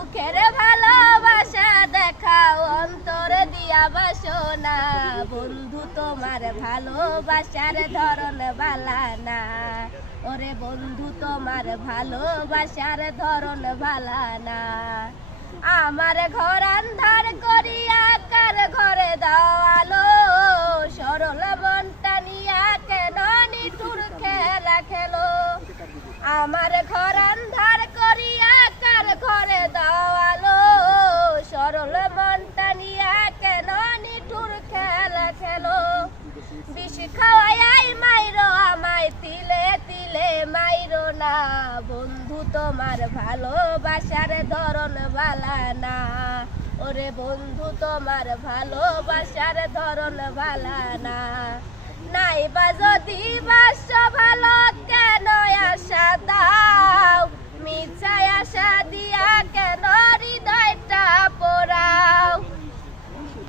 মুখের ভালোবাসা দেখাও অন্তরে দিয়া বাসনা, বন্ধু তোমার ভালোবাসার ধরন বালা না, ওরে বন্ধু তোমার ভালোবাসার ধরন বালা না। আমার ঘর আন্ধার করিয়া কার ঘরে দাও আলো, সরল মনটা নিয়া কেন নিঠুর খেলা খেলো। আমার ঘর আন্ধার করিয়া কার ঘরে দাও আলো, সরল মনটা নিয়া কেন নিঠুর খেলা খেলো। বিষ খাওয়াই মাইরো আমায় তিলে তিলে মাইরো না, বন্ধু তোমার ভালোবাসার ধরন বালা না, ওরে বন্ধু তোমার ভালোবাসার ধরন বালা না। নাইবা যদি বাসো ভালো কেন আশা দাও, মিছায় আশা দিয়া